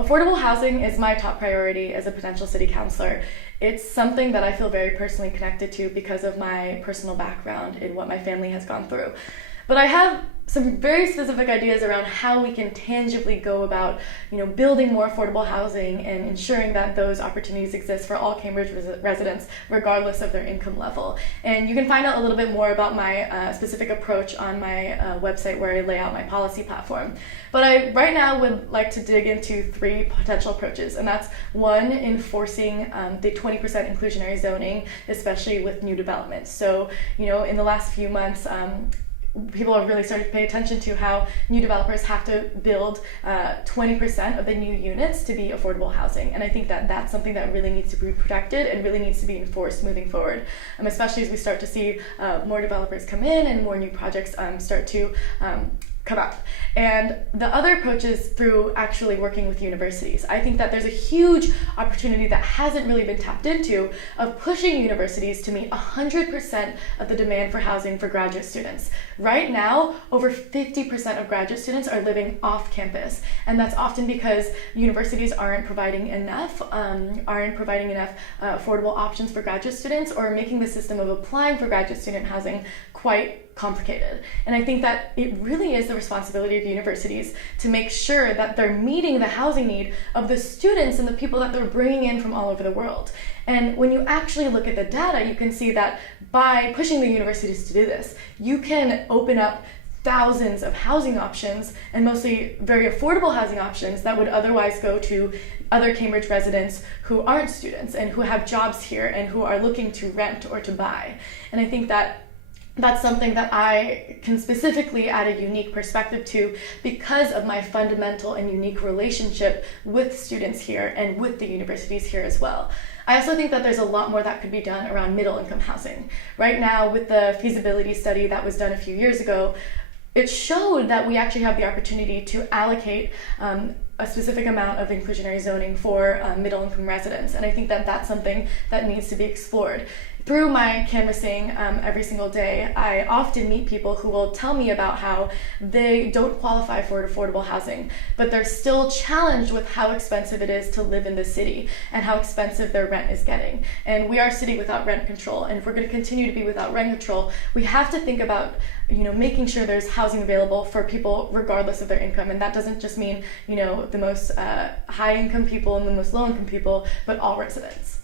Affordable housing is my top priority as a potential city councilor. It's something that I feel very personally connected to because of my personal background and what my family has gone through. But I have some very specific ideas around how we can tangibly go about, building more affordable housing and ensuring that those opportunities exist for all Cambridge residents, regardless of their income level. And you can find out a little bit more about my specific approach on my website where I lay out my policy platform. But I right now would like to dig into 3 potential approaches, and that's one, enforcing the 20% inclusionary zoning, especially with new developments. So, in the last few months, people have really started to pay attention to how new developers have to build 20% of the new units to be affordable housing. And I think that that's something that really needs to be protected and really needs to be enforced moving forward, especially as we start to see more developers come in and more new projects start to come up. And the other approach is through actually working with universities. I think that there's a huge opportunity that hasn't really been tapped into of pushing universities to meet 100% of the demand for housing for graduate students. Right now, over 50% of graduate students are living off campus, and that's often because universities aren't providing enough affordable options for graduate students, or making the system of applying for graduate student housing quite complicated. And I think that it really is the responsibility of universities to make sure that they're meeting the housing need of the students and the people that they're bringing in from all over the world. And when you actually look at the data, you can see that by pushing the universities to do this, you can open up thousands of housing options, and mostly very affordable housing options that would otherwise go to other Cambridge residents who aren't students and who have jobs here and who are looking to rent or to buy. And I think that that's something that I can specifically add a unique perspective to because of my fundamental and unique relationship with students here and with the universities here as well. I also think that there's a lot more that could be done around middle income housing. Right now, with the feasibility study that was done a few years ago, it showed that we actually have the opportunity to allocate a specific amount of inclusionary zoning for middle income residents. And I think that that's something that needs to be explored. Through my canvassing every single day, I often meet people who will tell me about how they don't qualify for affordable housing, but they're still challenged with how expensive it is to live in the city and how expensive their rent is getting. And we are a city without rent control, and if we're going to continue to be without rent control, we have to think about making sure there's housing available for people regardless of their income. And that doesn't just mean the most high income people and the most low income people, but all residents.